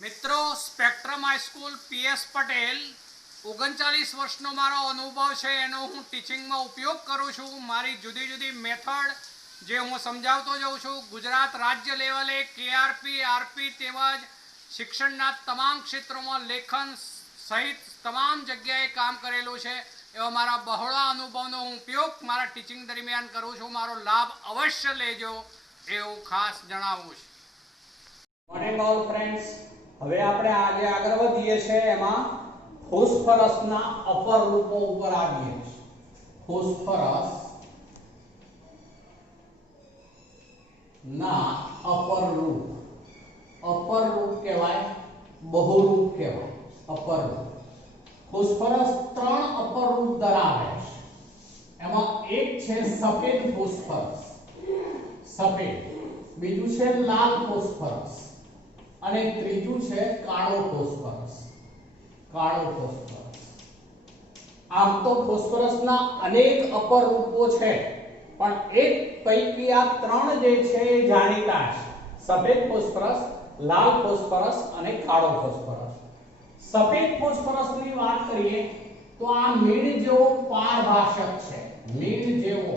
मित्रों spectrum high school PS Patel 39 वर्षનો મારો અનુભવ છે એનો હું ટીચિંગમાં ઉપયોગ કરું છું। મારી જુદી જુદી મેથડ જે હું સમજાવતો જાઉં છું। ગુજરાત રાજ્ય લેવલે કેઆરપી આરપી તેમજ શિક્ષણના તમામ ક્ષેત્રોમાં લેખન સહિત તમામ જગ્યાએ કામ કરેલું છે। એવા મારા બહોળા અનુભવનો હું ઉપયોગ મારા ટીચિંગ દરમિયાન કરું છું। મારો લાભ અવશ્ય લેજો એવું ખાસ જણાવું છું। મોર્નિંગ ઓલ ફ્રેન્ડ્સ, હવે આપણે આગળ વધીએ છીએ એમાં ફોસ્ફરસના અપર રૂપો ઉપર આવીએ છીએ। ફોસ્ફરસ ના અપર રૂપ કહેવાય, બહુરૂપ કહેવાય। અપર રૂપ ફોસ્ફરસ ત્રણ અપર રૂપ ધરાવે છે। એમાં એક છે સફેદ ફોસ્ફરસ, સફેદ, બીજું છે લાલ ફોસ્ફરસ અને ત્રીજું છે કાળો ફોસ્ફરસ। કાળો ફોસ્ફરસ આમ તો ફોસ્ફરસના અનેક અપર રૂપો છે, પણ એક પૈકી આ ત્રણ જે છે એ જાણીતા છે: સફેદ ફોસ્ફરસ, લાલ ફોસ્ફરસ અને કાળો ફોસ્ફરસ। સફેદ ફોસ્ફરસની વાત કરીએ તો આ મીણ જેવો પારભાષક છે। મીણ જેવો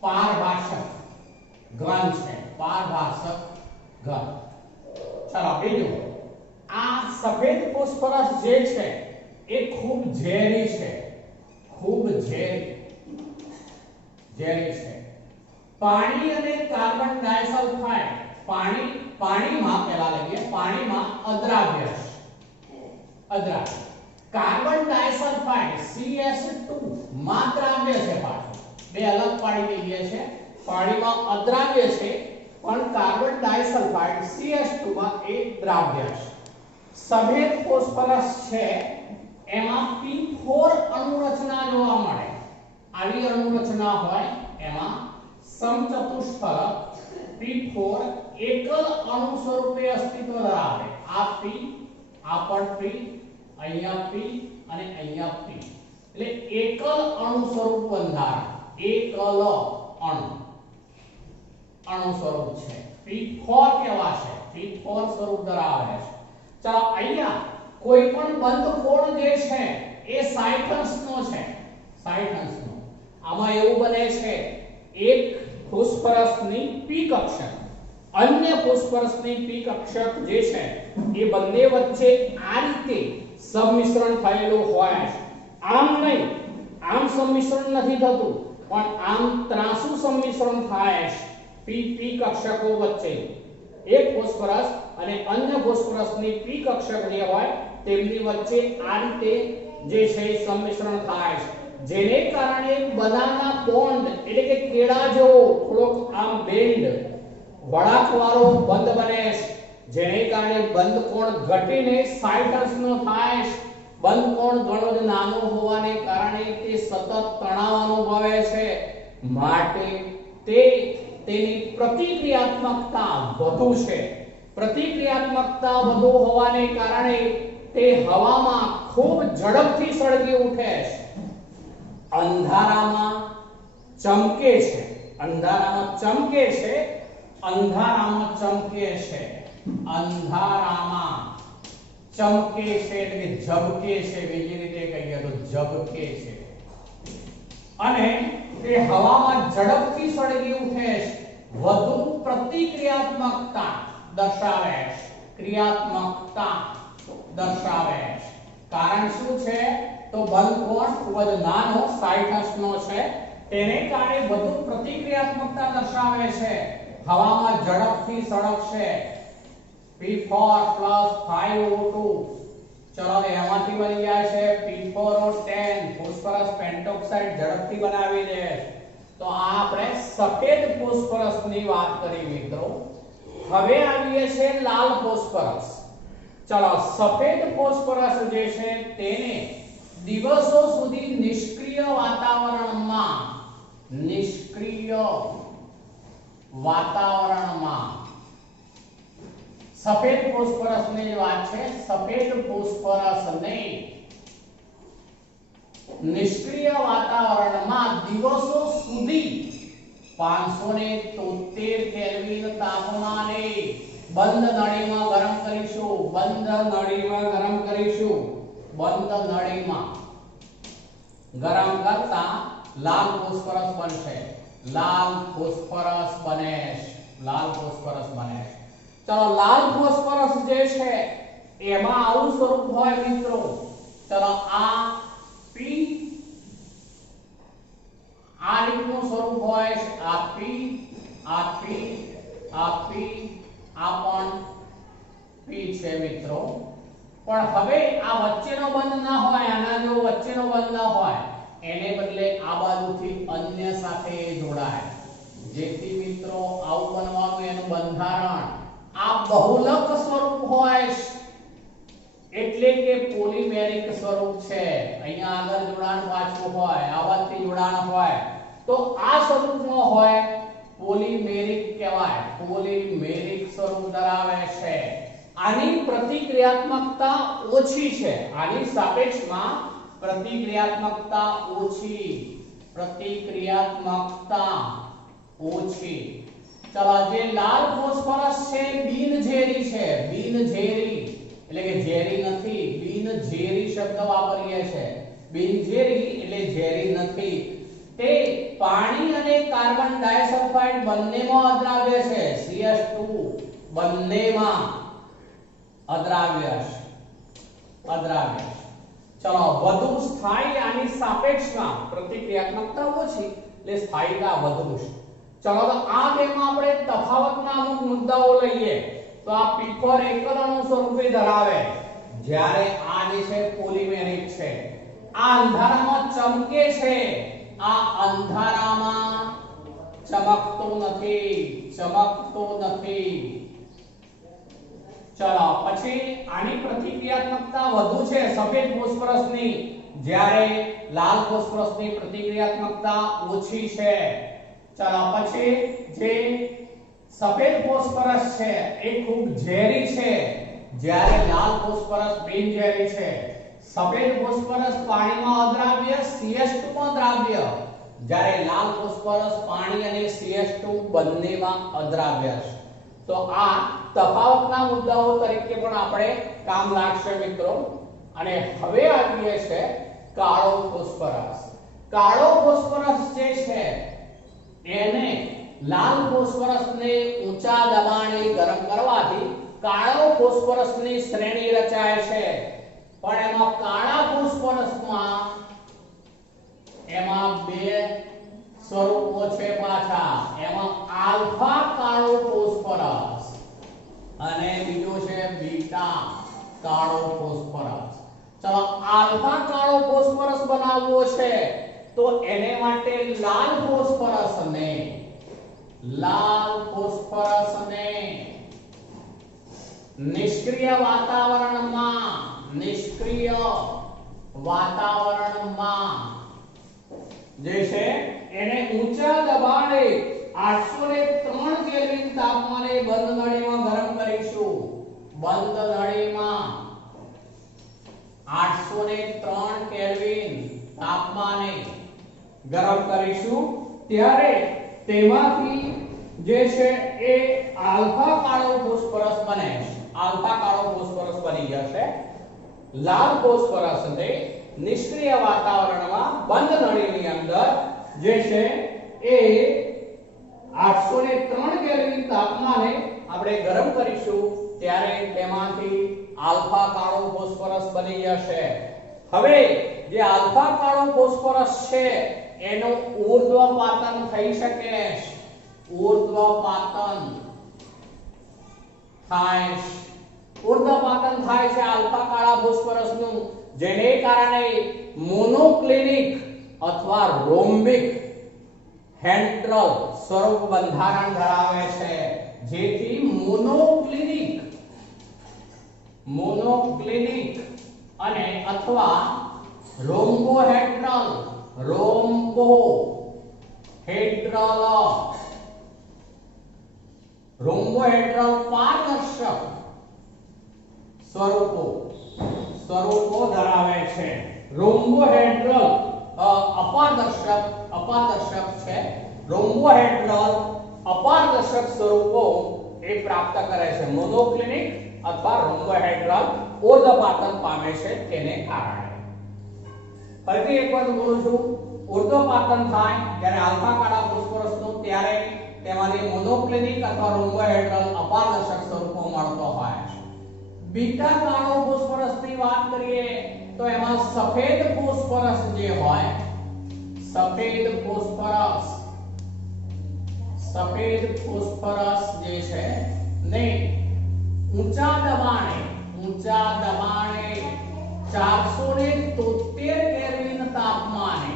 પારભાષક ઘન છે, પારભાષક ઘન। चलो बीजू आ सफेद फॉस्फरस जे छे ए खूब झेरी छे, खूब झेरी छे। पानी अने कार्बन डाइसल्फाइड पानी में पहला लगे पानी में अद्राव्य छे, अद्राव्य। कार्बन डाइसल्फाइड CS2 માં દ્રાવ્ય છે, પાછું બે અલગ પાડી દઈએ છે। પાણીમાં અદ્રાવ્ય છે પણ કાર્બન ડાઇસલ્ફાઇડ CS2 માં એક દ્રાવ્ય છે। સફેદ ફોસ્ફરસ છે એમાં P4 અણુરચના જોવા મળે। આવી અણુરચના હોય એમાં સમચતુષ્ફલક P4 એકલ અણુ સ્વરૂપે અસ્તિત્વ ધરાવે। આ P, આ પણ P, અહીંયા P અને અહીંયા P, એટલે એકલ અણુ સ્વરૂપ બંધારણ, એકલ અણુ સ્વરૂપ છે। P4 કહેવાશે, P4 સ્વરૂપ ધરાવે છે। ચાલો અહીંયા કોઈ પણ બંધ કોણ જે છે એ 60 અંશનો છે, 60 અંશનો। આમાં એવું બને છે એક ફોસ્ફરસની P કક્ષક અન્ય ફોસ્ફરસની P કક્ષક જે છે એ બંને વચ્ચે આ રીતે સંમિશ્રણ થયેલું હોય છે। આમ નહીં, આમ સંમિશ્રણ નથી થતું, પણ આમ ત્રાંસુ સંમિશ્રણ થાય છે। P કક્ષકો વચ્ચે એક ફોસ્ફરસ અને અન્ય ફોસ્ફરસની P કક્ષક જે હોય તેમની વચ્ચે આ રીતે જે છે સંમિશ્રણ થાય છે, જેને કારણે બનાના બોન્ડ એટલે કે કેળા જેવો થોડોક આમ બેન્ડ વળાંકવાળો બંધ બને છે, જેને કારણે બંધ કોણ ઘટીને 60 અંશનો થાય છે। બંધ કોણ ઘણો જ નાનો હોવાને કારણે તે સતત તણાવ અનુભવે છે, માટે તેની પ્રતિક્રિયાત્મકતા વધુ છે। પ્રતિક્રિયાત્મકતા વધુ હોવાને કારણે તે હવામાં ખૂબ ઝડપથી સળગી ઉઠે છે, અંધારામાં ચમકે છે, અંધારામાં ચમકે છે, અંધારામાં ચમકે છે, અંધારામાં ચમકે છે એટલે કે ઝબકે છે, બીજી રીતે કહીએ તો ઝબકે છે, અને તે હવામાં ઝડપથી સળગી ઉઠે છે, વધુ પ્રતિક્રિયાત્મકતા દર્શાવે છે, ક્રિયાત્મકતા દર્શાવે છે। કારણ શું છે તો બંધ કોણ ખૂબ જ નાનો 60 અંશનો છે, તેને કારણે વધુ પ્રતિક્રિયાત્મકતા દર્શાવે છે, હવામાં ઝડપથી સળગશે। P4 5O2 ચલો એમાંથી બની જાય છે P4O10 ફોસ્ફરસ પેન્ટોક્સાઇડ ઝડપથી બનાવી દે। તો આ આપણે સફેદ ફોસ્ફરસની વાત કરી મિત્રો। હવે આવીએ છે લાલ ફોસ્ફરસ। ચલો સફેદ ફોસ્ફરસ જે છે તેને દિવસો સુધી નિષ્ક્રિય વાતાવરણમાં સફેદ ફોસ્ફરસની વાત છે, સફેદ ફોસ્ફરસને નિષ્ક્રિય વાતાવરણમાં દિવસો સુધી 573 કેલ્વિન તાપમાને બંધ નળીમાં ગરમ કરીશું બંધ નળીમાં ગરમ કરીશું. બંધ નળીમાં ગરમ કરતા લાલ ફોસ્ફરસ બનશે. લાલ ફોસ્ફરસ બને છે. લાલ ફોસ્ફરસ બને છે. ચલો લાલ ફોસ્ફરસ જે છે એમાં આવું સ્વરૂપ હોય મિત્રો. ચલો આ P આ રીતનું સ્વરૂપ હોય છે. આ P આ P આ P આ પણ P છે મિત્રો. પણ હવે આ વચ્ચેનો બંધ ના હોય, આના જો વચ્ચેનો બંધ ના હોય, એને બદલે આ બાજુથી અન્ય સાથે જોડાય, જેથી મિત્રો આવું બનવાનું એનું બંધારણ આ બહુલક સ્વરૂપ હોય છે. એટલે કે પોલિમેરિક સ્વરૂપ છે. અહીંયા આગળ જોડાણ પાછું હોય, આ બાજુથી જોડાણ હોય તો આ સ્વરૂપમાં હોય પોલિમેરિક કહેવાય. પોલિમેરિક સ્વરૂપ ધરાવે છે. આની પ્રતિક્રિયાત્મકતા ઓછી છે. આની સાપેક્ષમાં પ્રતિક્રિયાત્મકતા ઓછી. પ્રતિક્રિયાત્મકતા ઓછી. ચલો જે લાલ ફોસ્ફરસ છે બિનઝેરી છે. બિનઝેરી એટલે કે ઝેરી નથી. બિનઝેરી શબ્દ વાપરીએ છે. બિનઝેરી એટલે ઝેરી નથી. તે પાણી અને કાર્બન ડાયોક્સાઇડ બંનેમાં અદ્રાવ્ય છે. CH2 બંનેમાં અદ્રાવ્ય છે. અદ્રાવ્ય. ચલો વધુ સ્થાયી આની સાપેક્ષમાં પ્રતિક્રિયાત્મકતા ઓછી એટલે સ્થાયીતા વધુ છે. ચલો તો આ બેમાં આપણે તફાવતના અમુક મુદ્દાઓ લઈએ. તો આ P4 એકલ અણુ સ્વરૂપે ધરાવે, જ્યારે આ જે છે પોલિમેરિક છે. આ અંધારામાં ચમકે છે, આ અંધારામાં ચમકતો નથી. ચમકતો નથી. ચલો પછી આની પ્રતિક્રિયાત્મકતા વધુ છે સફેદ ફોસ્ફરસની, જ્યારે લાલ ફોસ્ફરસની પ્રતિક્રિયાત્મકતા ઓછી છે. ચલો પછી જે સફેદ ફોસ્ફરસ છે એ ખૂબ ઝેરી છે, જ્યારે લાલ ફોસ્ફરસ બિનઝેરી છે. સફેદ ફોસ્ફરસ પાણીમાં અદ્રાવ્ય, CH2 માં દ્રાવ્ય, જ્યારે લાલ ફોસ્ફરસ પાણી અને CH2 બંનેમાં અદ્રાવ્ય છે. તો આ તફાવતના મુદ્દાઓ તરીકે પણ આપણે કામ લાગશે મિત્રો. અને હવે આવીએ છે કાળો ફોસ્ફરસ. કાળો ફોસ્ફરસ જે છે એને લાલ ફોસ્ફરસને ઊંચા દબાણે ગરમ કરવાથી કાળો ફોસ્ફરસની શ્રેણી રચાય છે. પણ એમાં કાળા ફોસ્ફરસમાં એમાં બે સ્વરૂપો છે પાછા. એમાં આલ્ફા કાળો ફોસ્ફરસ અને બીજો છે બીટા કાળો ફોસ્ફરસ. ચલો આલ્ફા કાળો ફોસ્ફરસ બનાવવો છે તો એને માટે લાલ ફોસ્ફરસને નિષ્ક્રિય વાતાવરણમાં જે છે એને ઊંચા દબાણે 803 કેલ્વિન તાપમાને બંધ નળીમાં ગરમ કરીશું. બંધ નળીમાં 803 કેલ્વિન તાપમાને ગરમ કરીશું, ત્યારે તેમાંથી જે છે એ આલ્ફા કાળો ફોસ્ફરસ બને છે. આલ્ફા કાળો ફોસ્ફરસ બની જશે. લાલ ફોસ્ફરસને નિષ્ક્રિય વાતાવરણમાં બંધ નળીની અંદર જે છે એ 803 કેલ્વિન તાપમાને આપણે ગરમ કરીશું, ત્યારે તેમાંથી આલ્ફા કાળો ફોસ્ફરસ બની જશે. હવે જે આલ્ફા કાળો ફોસ્ફરસ છે એનું ઊર્ધ્વપાતન થઈ શકે. ઊર્ધ્વપાતન થાય છે. ઊર્ધ્વપાતન થાય છે આલ્ફા કાળા ફોસ્ફરસનું, જેને કારણે મોનોક્લિનિક અથવા રોમ્બિક હેન્ટ્રલ સ્વરૂપ બંધારણ ધરાવે છે. જેથી મોનોક્લિનિક અને અથવા રોમ્બોહેડ્રલ પારદર્શક સ્વરૂપો ધરાવે છે. રોમ્બોહેડ્રલ અપારદર્શક છે. રોમ્બોહેડ્રલ અપારદર્શક સ્વરૂપો એ પ્રાપ્ત કરે છે. મોનોક્લિનિક અથવા રોમ્બોહેડ્રલ ઉર્ધ્વપાતન પામે છે તેને કારણે. ફરીથી એક વાર બોલું છું, ઉર્ધ્વપાતન થાય જ્યારે આલ્ફા કાળા ફોસ્ફરસનું ત્યારે તેમાંથી મોનોક્લિનિક અથવા રોમ્બોહેડ્રલ અપારદર્શક સ્વરૂપો મળતો હોય છે. બીટા કાળો ફોસ્ફરસની વાત કરીએ તો એમાં સફેદ ફોસ્ફરસ જે હોય, સફેદ ફોસ્ફરસ જે છે ને ઊંચા દબાણે 473 કેલ્વિન તાપમાને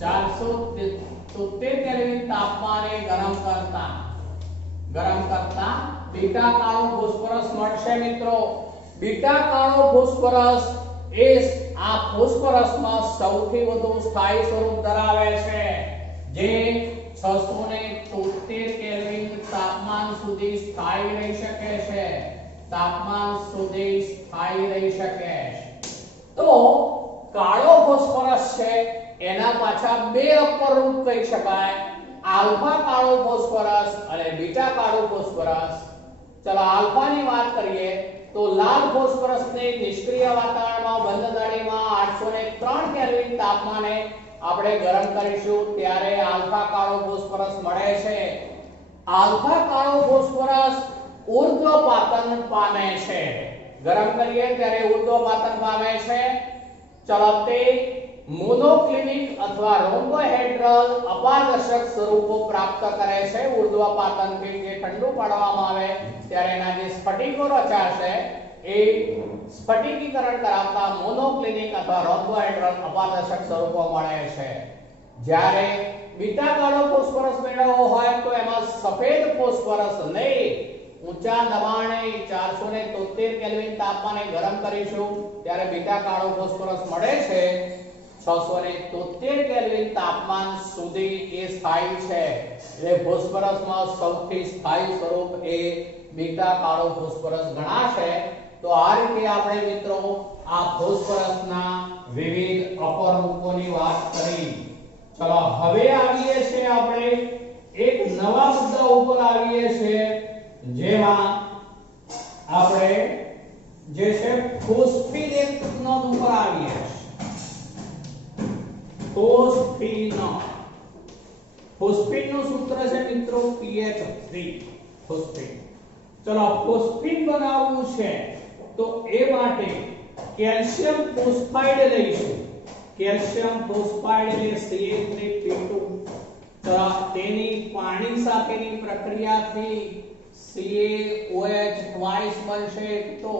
473 કેલ્વિન તાપમાને ગરમ કરતા બીટા કાળો ફોસ્ફરસ મળશે મિત્રો. બીટા કાળો ફોસ્ફરસ એ આ ફોસ્ફરસમાં સૌથી વધુ સ્થાયી સ્વરૂપ ધરાવે છે, જે 673 કેલ્વિન તાપમાન સુધી સ્થાયી રહી શકે છે. તો કાળો ફોસ્ફરસ છે એના પાછા બે અપર રૂપ કહી શકાય, આલ્ફા કાળો ફોસ્ફરસ અને બીટા કાળો ફોસ્ફરસ. ચલો આલ્ફાની વાત કરીએ તો લાલ ફોસ્ફરસને નિષ્ક્રિય વાતાવરણમાં બંધ નળીમાં 803 કેલ્વિન તાપમાને આપણે ગરમ કરીશું ત્યારે આલ્ફા કાળો ફોસ્ફરસ મળે છે. આલ્ફા કાળો ફોસ્ફરસ ઉર્ધ્વપાતન પામે છે. ગરમ કરીએ ત્યારે ઉર્ધ્વપાતન પામે છે. ચલો તે મોનોક્લિનિક અથવા રોમ્બોહેડ્રલ અપારદર્શક સ્વરૂપો પ્રાપ્ત કરે છે. ઉર્ધ્વપાતનથી જે ઠંડુ પાડવામાં આવે ત્યારે એના જે સ્ફટિકો રચાશે એ સ્ફટિકીકરણ કરાવતા મોનોક્લિનિક અથવા રોમ્બોહેડ્રલ અપારદર્શક સ્વરૂપો મળે છે. જ્યારે બીટા કાળો ફોસ્ફરસ મેળવવો હોય તો એમાં સફેદ ફોસ્ફરસ નહીં, ઊંચા દબાણે 473 કેલ્વિન તાપમાને ગરમ કરીશું ત્યારે બીટા કાળો ફોસ્ફરસ મળે છે. 673 કેલ્વિન તાપમાન સુધી એ સ્થાયી છે. એટલે ફોસ્ફરસમાં સૌથી સ્થાયી સ્વરૂપ એ બીટા કાળો ફોસ્ફરસ ગણાશે. તો આ રીતે આપણે મિત્રો આ ફોસ્ફરસના વિવિધ અપરૂપોની વાત કરી. ચલો હવે આવીએ છીએ આપણે એક નવા મુદ્દા ઉપર આવીએ છીએ, જેમાં આપણે જે છે ફોસ્ફિનેટનો ઉપર આવીએ છીએ. ફોસ્ફિનનું સૂત્ર છે મિત્રો pH3 ફોસ્ફિન. ચલો ફોસ્ફિન બનાવવું છે તો એ માટે કેલ્શિયમ ફોસ્ફાઇડ લઈશું. કેલ્શિયમ ફોસ્ફાઇડ એટલે Ca3P2. તો તેની પાણી સાથેની પ્રક્રિયાથી CaOH ટ્વાઇસ બનશે તો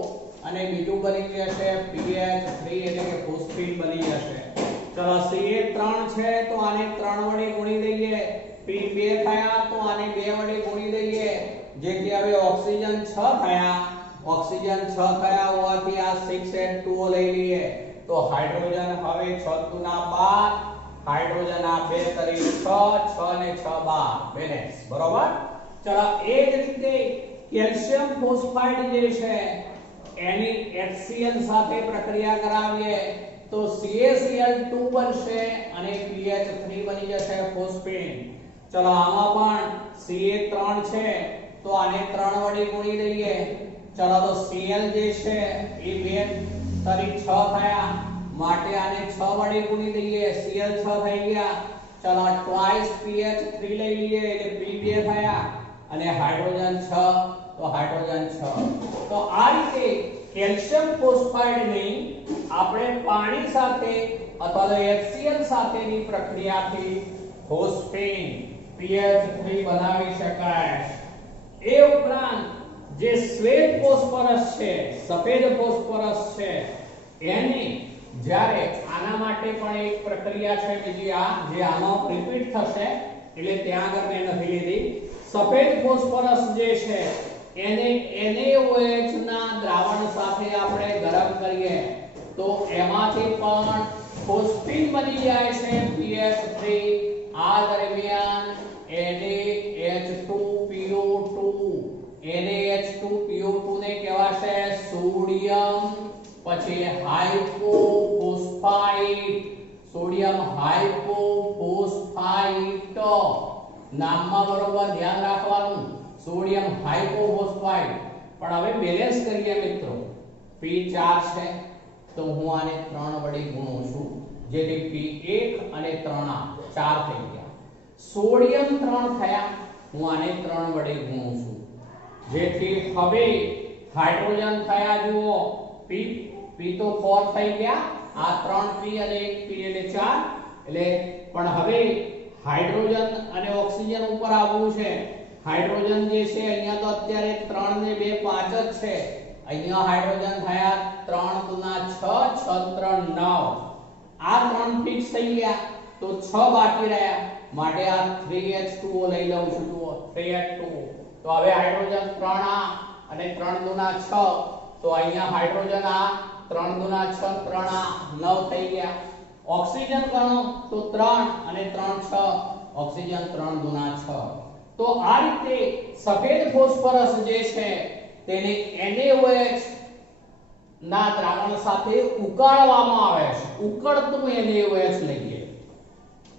અને બીજું બની જશે pH3 એટલે કે ફોસ્ફિન બની જશે. ચલો Ca3 છે તો આને 3 વડે ગુણી દઈએ, P2 થયા તો આને 2 વડે ગુણી દઈએ, જેથી હવે ઓક્સિજન 6 થયા. ઓક્સિજન 6 થયા હોવાથી આ 6N2O લઈ લઈએ તો હાઇડ્રોજન હવે 6 × 12, હાઇડ્રોજન આ 2 કરી 6 ને 6 12 બેલેન્સ. બરોબર. ચલો એ જ રીતે કેલ્શિયમ ફોસ્ફાઇડ જે છે એની HCl સાથે પ્રક્રિયા કરાવીએ તો CaCl2 બનશે અને pH3 બની જશે ફોસ્ફિન. ચલો આમાં પણ Ca3 છે તો આને 3 વડે ગુણી દઈએ. ચલો તો Cl જે છે એ 2 તરી 6 થયા માટે આને 6 વડે ગુણી દઈએ, Cl 6 થઈ ગયા. ચલો ટ્વાઇસ pH3 લઈ લઈએ એટલે P2 થયા અને હાઇડ્રોજન 6 તો હાઇડ્રોજન 6. તો આ રીતે કેલ્શિયમ ફોસ્ફાઇડની આપણે પાણી સાથે અથવા તો HCl સાથેની પ્રક્રિયાથી ફોસ્ફિન pH3 બનાવી શકાય. એ ઉપરાંત જે શ્વેત ફોસ્ફરસ છે, સફેદ ફોસ્ફરસ છે, એની જ્યારે આના માટે પણ એક પ્રક્રિયા છે બીજી આ જે આમાં રિપીટ થશે એટલે ત્યાં આગળ મેં નથી લીધી. સફેદ ફોસ્ફરસ જે છે એને NaOH ના દ્રાવણ સાથે આપણે ગરમ કરીએ તો એમાંથી પણ ફોસ્ફિન બની જાય છે pH3. આ દરમિયાન NaH2PO2 ને કહેવાશે સોડિયમ, પછી હાઇપોફોસ્ફાઇટ, સોડિયમ હાઇપોફોસ્ફાઇટ નામમાં બરોબર ધ્યાન રાખવાનું. સોડિયમ હાઇપોફોસ્ફાઇટ પણ હવે બેલેન્સ કરીએ મિત્રો. P 4 છે તો હું આને 3 વડે ગુણું છું જેથી P1 અને 3 4 થઈ ગયા. સોડિયમ 3 થયા, હું આને 3 વડે ગુણું છું જેથી હવે હાઇડ્રોજન થયા. જુઓ P તો 4 થઈ ગયા, આ 3 P અને 1 P એટલે 4 એટલે પણ હવે હાઇડ્રોજન અને ઓક્સિજન ઉપર આવવું છે. હાઇડ્રોજન જે છે અહીંયા તો અત્યારે 3 ને 2 5 જ છે. અહીંયા હાઇડ્રોજન થયા 3 દુના 6 6 3 9. આ 3 ફિક્સ થઈ ગયા તો 6 બાકી રહ્યા માટે આ 3H2O લઈ લઉં છું. જુઓ 3H2O. તો હવે હાઇડ્રોજન 3 આ અને 3 દુના 6 તો અહીંયા હાઇડ્રોજન આ 3 દુના 6 3 આ 9 થઈ ગયા. ઓક્સિજન ગણો તો 3 અને 3 6 ઓક્સિજન 3 દુના 6. તો આ રીતે સફેદ ફોસ્ફરસ જે છે તેને NaOH ના દ્રાવણ સાથે ઉકાળવામાં આવે છે. ઉકળતું NaOH લઈએ,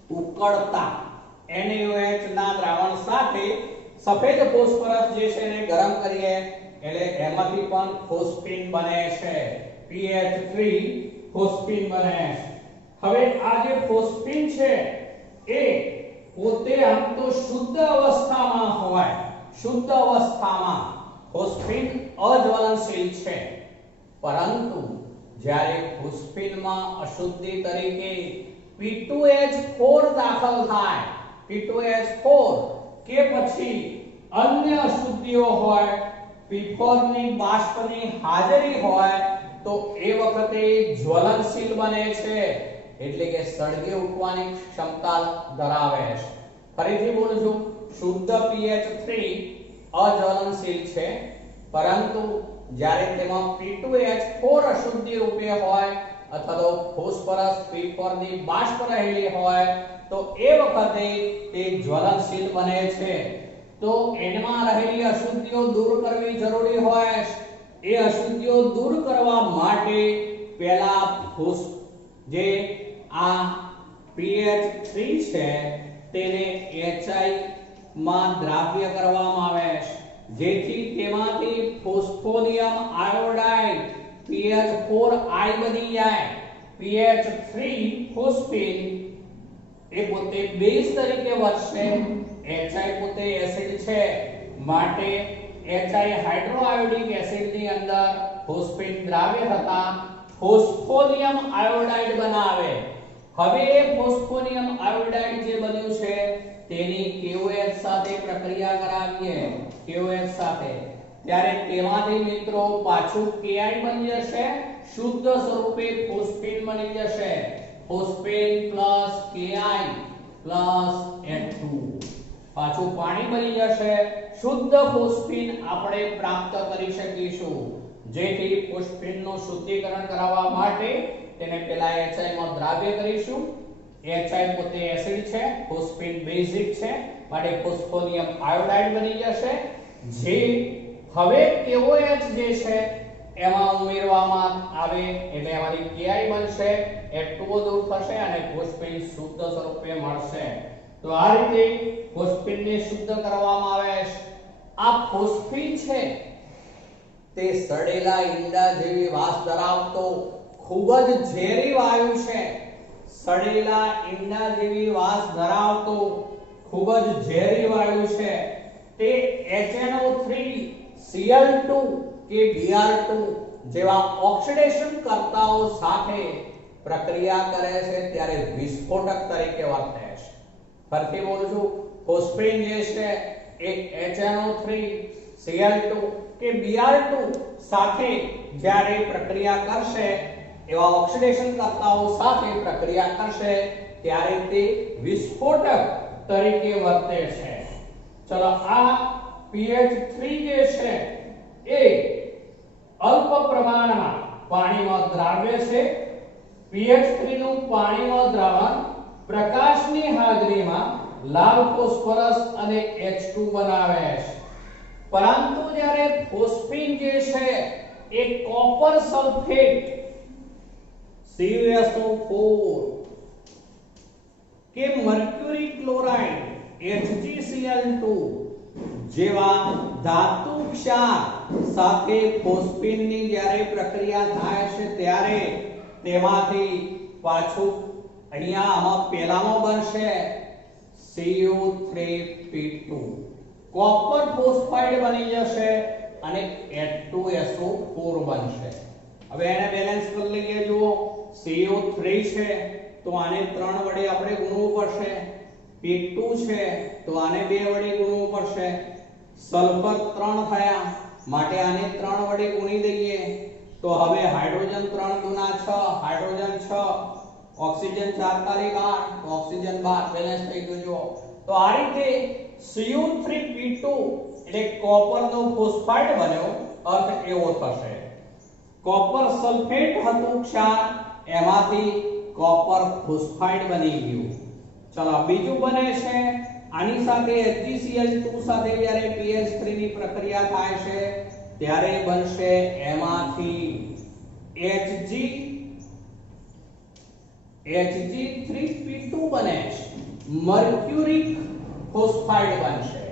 ઉકળતા NaOH ના દ્રાવણ સાથે સફેદ ફોસ્ફરસ જે છે એને ગરમ કરીએ એટલે એમાંથી પણ ફોસ્ફીન બને છે. PH3 ફોસ્ફીન બને છે. હવે આ જે ફોસ્ફીન છે એ પોતે આમ તો શુદ્ધ અવસ્થામાં હોય, શુદ્ધ અવસ્થામાં ફોસ્ફીન અજ્વલનશીલ છે, પરંતુ જ્યારે ફોસ્ફીનમાં અશુદ્ધિ તરીકે P2H4 દાખલ થાય, P2H4 કે પછી અન્ય અશુદ્ધિઓ હોય, P4 ની બાષ્પની હાજરી હોય તો એ વખતે જ્વલનશીલ બને છે, એટલે કે સળગી ઉઠવાની ક્ષમતા ધરાવે છે. ફરીથી બોલું છું, શુદ્ધ PH3 અજ્વલનશીલ છે, પરંતુ જ્યારે તેમાં P2H4 અશુદ્ધિ રૂપે હોય અથવા તો ફોસ્ફરસ P4 ની બાષ્પ રહેલી હોય તો એ વખતે તે જ્વલનશીલ બને છે. તો એમાં રહેલી અશુદ્ધિઓ દૂર કરવી જરૂરી હોય. એ અશુદ્ધિઓ દૂર કરવા માટે પહેલા જે આ PH3 છે તેને HI માં દ્રાવ્ય કરવામાં આવે છે, જેથી તેમાંથી ફોસ્ફોનિયમ આયોડાઇડ PH4I બની જાય. PH3 ફોસ્ફીન એ પોતે બેઝ તરીકે વર્તશે, HI પોતે એસિડ છે માટે HI હાઇડ્રોઆયોડિક એસિડ ની અંદર ફોસ્ફીન દ્રાવ્ય થતા ફોસ્ફોનિયમ આયોડાઇડ બનાવે. હવે એ ફોસ્ફોનિયમ આયોડાઇડ જે બન્યું છે તેની KOH સાથે પ્રક્રિયા કરાવીએ, KOH સાથે, ત્યારે તેમાંથી મિત્રો પાછું KI બની જશે, શુદ્ધ સ્વરૂપે ફોસ્ફીન બની જશે. Phosphine plus KI plus H2 પાછું પાણી બની જશે. શુદ્ધ ફોસ્ફીન આપણે પ્રાપ્ત કરી શકીશું, જેથી ફોસ્ફીનનું શુદ્ધિકરણ કરાવવા માટે તેને પહેલા HI માં દ્રાવ્ય કરીશું. HI પોતે એસિડ છે, ફોસ્ફીન બેઝિક છે માટે ફોસ્ફોનિયમ આયોડાઇડ બની જશે, જે હવે KOH જે છે એમાં ઉમેરવામાં આવે એટલે એમાંથી KI બનશે, H2O દૂર થશે અને ફોસ્ફીન શુદ્ધ સ્વરૂપે મળશે. તો આ રીતે ફોસ્ફીનને શુદ્ધ કરવામાં આવે છે. આ ફોસ્ફીન છે તે સડેલા ઈંડા જેવી વાસ ધરાવતો ખૂબ જ ઝેરી વાયુ છે. સડેલા ઈંડા જેવી વાસ ધરાવતો ખૂબ જ ઝેરી વાયુ છે. તે HNO3 Cl2 કે Br2 જેવા ઓક્સિડેશન કર્તાઓ સાથે પ્રક્રિયા કરે છે ત્યારે વિસ્ફોટક તરીકે વર્તે છે. ફરીથી બોલું છું, ફોસ્ફીન જે છે એ HNO3 Cl2 કે Br2 સાથે જ્યારે પ્રક્રિયા કરશે, એવા ઓક્સિડેશન કર્તાઓ સાથે પ્રક્રિયા કરશે ત્યારે તે વિસ્ફોટક તરીકે વર્તે છે. ચલો, આ PH3 જે છે એ અલ્પ પ્રમાણમાં પાણીમાં દ્રાવ્ય છે. PH3 નું પાણીમાં દ્રાવણ પ્રકાશની હાજરીમાં લાલ ફોસ્ફરસ અને H2 બનાવે છે, પરંતુ જ્યારે ફોસ્ફીન જે છે એ કોપર સલ્ફેટ CuSO4 કે મર્ક્યુરી ક્લોરાઇડ HgCl2 જેવા ધાતુ ક્ષાર સાથે ફોસ્ફીનની જ્યારે પ્રક્રિયા થાય છે ત્યારે તેમાંથી પાછું અહીંયા આમાં પહેલામાં બનશે CO3P2 કોપર ફોસ્ફાઇડ બની જશે અને H2SO4 બનશે. હવે એને બેલેન્સ કરી લઈએ. જુઓ CO3 છે તો આને 3 વડે આપણે ગુણવું પડશે, P2 છે તો આને 2 વડે ગુણવું પડશે, સલ્ફર 3 થયા માટે આને 3 વડે ગુણી દઈએ તો હવે હાઇડ્રોજન 3 ગુણા 6, હાઇડ્રોજન 6, ઓક્સિજન 4 તારીખ 8, ઓક્સિજન 12 બેલેન્સ થઈ ગયું. જો તો આ રીતે CO3P2 એટલે કોપરનો ફોસ્ફાઇડ બન્યો. અર્થ એવો થશે કોપર સલ્ફેટ હતું ક્ષાર, એમાંથી કોપર ફોસ્ફાઇડ બની ગયું. ચલો બીજું બને છે આની સાથે HgCl2 સાથે જ્યારે PH3 ની પ્રક્રિયા થાય છે ત્યારે બનશે એમાંથી Hg3P2 બને છે, મર્ક્યુરિક ફોસ્ફાઇડ બનશે,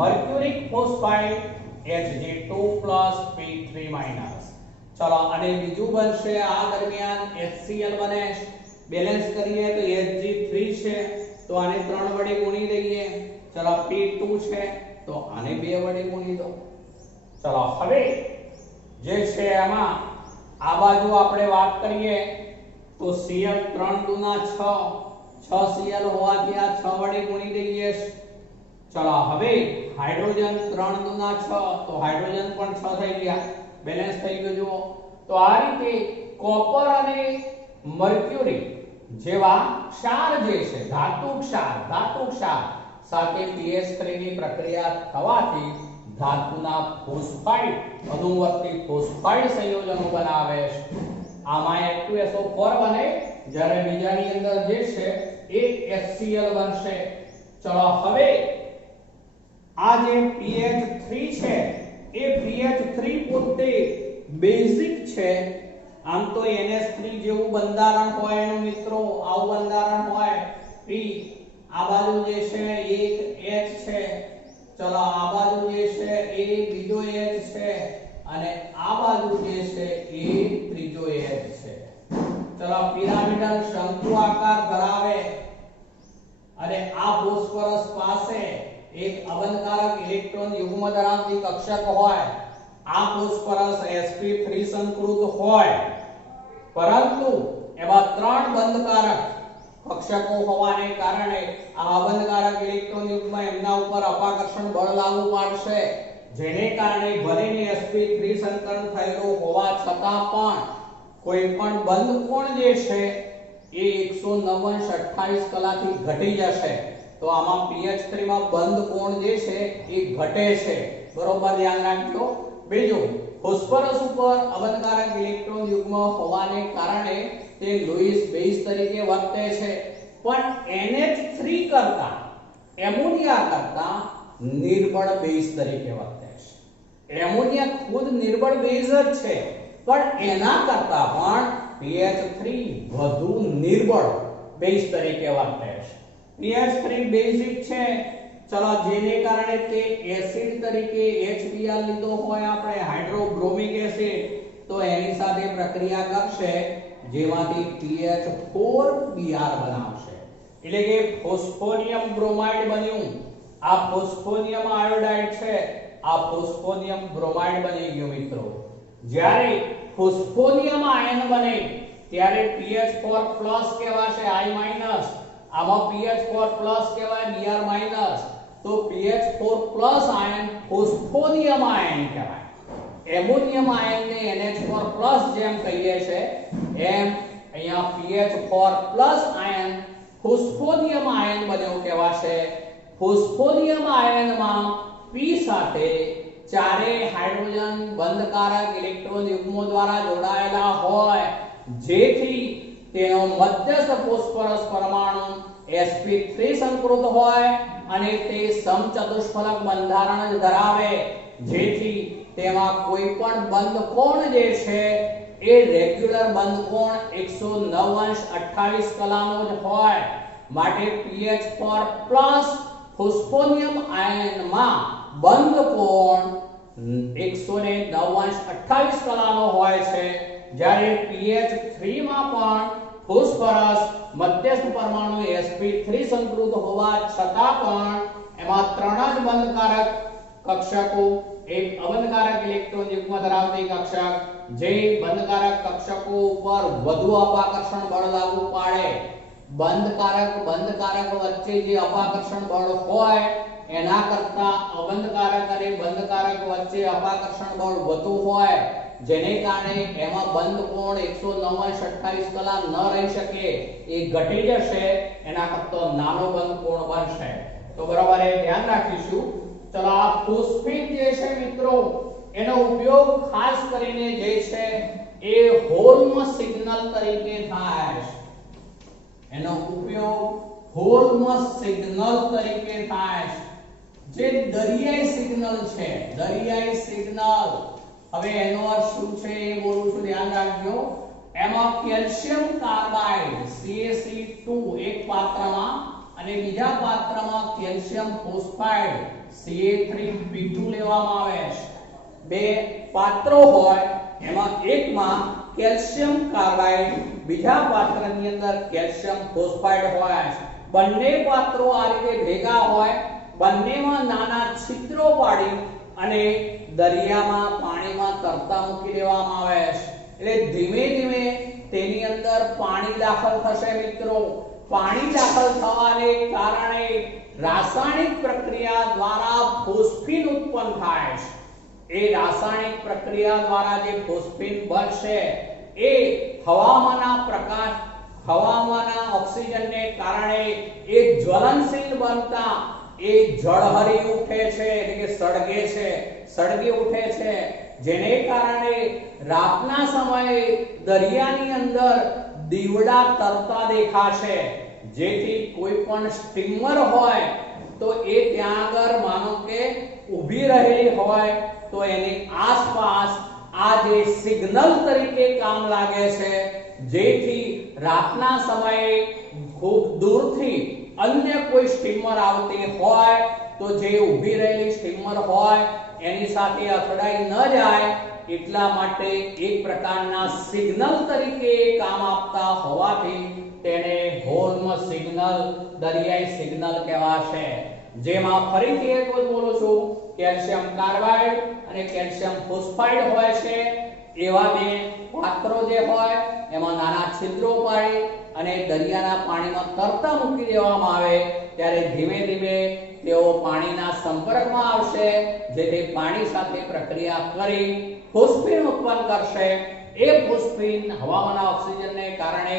મર્ક્યુરિક ફોસ્ફાઇડ Hg2+P3-. ચલો અને બીજું બનશે આ દરમિયાન HCl બને છે. બેલેન્સ કરીએ તો Hg3 છે તો આને 3 વડે ગુણી દઈએ. ચલો P2 છે તો આને 2 વડે ગુણી દો. ચલો હવે જે છે એમાં આ બાજુ આપણે વાત કરીએ તો Cl 3 ગુણા 6 Cl હોવાથી આ 6 વડે ગુણી દઈએ. ચલો હવે હાઇડ્રોજન 3 ગુણા 6 તો હાઇડ્રોજન પણ 6 થઈ ગયા, બેલેન્સ થઈ ગયું. જુઓ તો આ રીતે કોપર અને મર્ક્યુરી જેવા ક્ષાર જે છે ધાતુ ક્ષાર સાથે PH3 ની પ્રક્રિયા થવાથી ધાતુના ફોસ્ફાઇડ અનુવર્તી ફોસ્ફાઇડ સંયોજનો બનાવે છે. આમાં H2SO4 બને જ્યારે બીજાની અંદર જે છે એ HCl બનશે. ચલો હવે આ જે PH3 છે એ PH3 પોતે બેઝિક છે. આમ તો NH3 જેવું બંધારણ હોય એનું મિત્રો, આવું બંધારણ હોય P, આ બાજુ જે છે એક H છે, ચલો આ બાજુ જે છે એ બીજો H છે અને આ બાજુ જે છે એ ત્રીજો H છે. ચલો પિરામિડલ શંકુ આકાર ધરાવે અને આ ફોસ્ફરસ પાસે એક અબંધકારક ઇલેક્ટ્રોન યુગ્મ ધરાવતી કક્ષક હોય. આ ફોસ્ફરસ sp3 સંકૃત હોય પરંતુ એમાં 3 બંધકારક કક્ષકો હોવાને કારણે આ અબંધકારક ઇલેક્ટ્રોન યુગ્મ એમના ઉપર અપાકર્ષણ બળ લાગુ પાડશે, જેને કારણે ભલેને sp3 સંકરણ થયેલું હોવા છતાં પણ કોઈ પણ બંધ કોણ જે છે એ 129.28 કલાથી ઘટી જશે. તો આમાં PH3 માં બંધ કોણ જે છે એ ઘટે છે. બરોબર ધ્યાન રાખજો. બીજું ફોસ્ફરસ ઉપર અબંધકારક ઇલેક્ટ્રોન યુગ્મ હોવાને કારણે તે લુઈસ બેઝ તરીકે વર્તે છે, પણ NH3 કરતા એમોનિયા કરતા નિર્બળ બેઝ તરીકે વર્તે છે. એમોનિયા ખુદ નિર્બળ બેઝ જ છે પણ એના કરતા પણ PH3 વધુ નિર્બળ બેઝ તરીકે વર્તે છે. PH3 બેઝિક છે, ચલો જેને કારણે તે એસિડ તરીકે HBr લીધો હોય આપણે હાઇડ્રોબ્રોમિક એસિડ તો એની સાથે પ્રક્રિયા કરશે જેમાંથી PH4Br બનાવશે. એટલે કે ફોસ્ફોનિયમ બ્રોમાઇડ બન્યું. આ ફોસ્ફોનિયમ આયોડાઇડ છે, આ ફોસ્ફોનિયમ બ્રોમાઇડ બની ગયું મિત્રો. જ્યારે ફોસ્ફોનિયમ આયન બને ત્યારે PH4+ કહેવાશે I-, આમાં PH4+ કહેવાય Br-, તો PH4+ આયન ફોસ્ફોનિયમ આયન કહેવાય. એમોનિયમ આયનને NH4+ જેમ કહીએ છે એમ અહીંયા PH4+ આયન ફોસ્ફોનિયમ આયન બન્યો કહેવાશે. ફોસ્ફોનિયમ આયનમાં P સાથે ચારેય હાઇડ્રોજન બંધકારક ઇલેક્ટ્રોન યુગ્મો દ્વારા જોડાયેલા હોય જેથી તેનો મધ્યસ્થ ફોસ્ફરસ પરમાણુ sp3 સંકૃત હોય અને તે સમચતુષ્ફલક બંધારણ ધરાવે જેથી તેમાં કોઈ પણ બંધ કોણ જે છે એ રેગ્યુલર બંધ કોણ 109.28 કલાનો જ હોય. માટે PH4+ ફોસ્ફોનિયમ આયનમાં બંધ કોણ 109.28 કલાનો હોય છે, જ્યારે pH3 માં પણ ફોસ્ફરસ મધ્યસ્થ પરમાણુ sp3 સંકૃત હોવા છતાં પણ એમાં 3 જ બંધકારક કક્ષકો, એક અબંધકારક ઇલેક્ટ્રોન યુગ્મ ધરાવતી કક્ષક, જે બંધકારક કક્ષકો ઉપર વધુ અપાકર્ષણ બળ લાગુ પાડે. બંધકારક વચ્ચે જે અપાકર્ષણ બળ હોય એના કરતા અબંધકારક અને બંધકારક વચ્ચે અપાકર્ષણ બળ વધુ હોય, જેને કારણે એમાં બંધ કોણ 109.28 કલા ન રહી શકે, એ ઘટી જશે, એના કરતા નાનો બંધ કોણ બનશે. તો બરાબર એ ધ્યાન રાખીશું. ચલો આ ફોસ્ફેટ જે છે મિત્રો, એનો ઉપયોગ ખાસ કરીને જે છે એ હોલ્મ સિગ્નલ તરીકે થાય છે. એનો ઉપયોગ હોલ્મ સિગ્નલ તરીકે થાય છે, જે દરિયાઈ સિગ્નલ છે, દરિયાઈ સિગ્નલ. હવે એનો અર્થ શું છે એ બોલું છું, ધ્યાન રાખજો. એમાં કેલ્શિયમ કાર્બાઇડ CaC2 એક પાત્રમાં અને બીજા પાત્રમાં કેલ્શિયમ ફોસ્ફાઇડ Ca3P2 લેવામાં આવે છે. બે પાત્રો હોય, એમાં એકમાં કેલ્શિયમ કાર્બાઇડ, બીજા પાત્રની અંદર કેલ્શિયમ ફોસ્ફાઇડ હોય છે. બંને પાત્રો આ રીતે ભેગા હોય, બંનેમાં નાના છિદ્રો પાડી અને દરિયામાં પાણીમાં તરતા મૂકી દેવામાં આવે છે. એટલે ધીમે ધીમે તેની અંદર પાણી દાખલ થશે મિત્રો. પાણી દાખલ થવાને કારણે રાસાયણિક પ્રક્રિયા દ્વારા ફોસ્ફીન ઉત્પન્ન થાય છે. એ રાસાયણિક પ્રક્રિયા દ્વારા જે ફોસ્ફીન બનશે એ હવામાંના ઓક્સિજનને કારણે એ જ્વલનશીલ બનતા એ જળહરી ઉઠે છે, એટલે કે સળગી ઉઠે છે, જેને કારણે રાતના સમયે દરિયાની અંદર દીવડા તરતા દેખાશે. જેથી કોઈ પણ સ્ટીમર હોય તો એ ત્યાં આગળ માનો કે ઊભી રહેલી હોય તો એની આસપાસ આ જે સિગ્નલ તરીકે કામ લાગે છે, જેથી રાતના સમયે ખૂબ દૂરથી અન્ય કોઈ સ્ટીમર આવતી હોય તો જે ઊભી રહેલી સ્ટીમર હોય એની સાથે અથડાઈ ન જાય એટલા માટે એક પ્રકારના સિગ્નલ તરીકે કામ આપતા હોવાથી તેને હોલ્મ સિગ્નલ, દરિયાઈ સિગ્નલ કહેવાશે. જેમાં ફરીથી એક વખત બોલું છું, કેલ્શિયમ કાર્બાઇડ અને કેલ્શિયમ ફોસ્ફાઇડ હોય છે. એવા બે પાત્રો જે હોય એમાં નાના છિદ્રો પાડી અને દરિયાના પાણીમાં તરતા મૂકી દેવામાં આવે, ત્યારે ધીમે ધીમે તેઓ પાણીના સંપર્કમાં આવશે, જેથી પાણી સાથે પ્રક્રિયા કરી ફોસ્ફીન ઉત્પન્ન કરશે. એ ફોસ્ફીન હવામાંના ઓક્સિજનને કારણે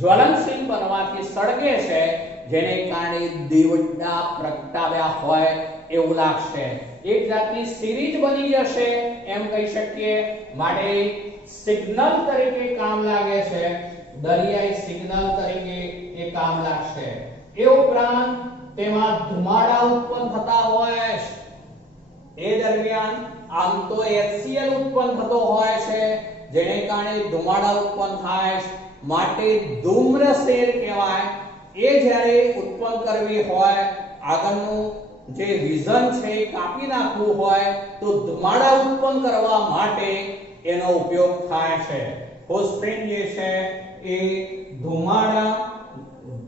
જ્વલનશીલ બનવાથી સળગે છે, જેને કારણે દીવડા પ્રગટાવ્યા હોય એવું લાગશે. એક જાતની સિરીઝ બની જશે એમ કહી શકીએ. માટે સિગ્નલ તરીકે કામ લાગે છે, દરિયાઈ સિગ્નલ તરીકે એ કામ લાગશે. એ ઉપરાંત તેમાં ધુમાડા ઉત્પન્ન થતા હોય છે. એ દરમિયાન આમ તો HCl ઉત્પન્ન થતો હોય છે, જેને કારણે ધુમાડા ઉત્પન્ન થાય છે, માટે ધૂમ્રસેર કહેવાય. એ જ્યારે ઉત્પન્ન કરવી હોય, આગળનું જે વિઝન છે કાપી નાખવું હોય તો ધુમાડા ઉત્પન્ન કરવા માટે એનો ઉપયોગ થાય છે. ફોસ્ફીન જે છે એ ધુમાડા,